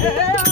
Yeah.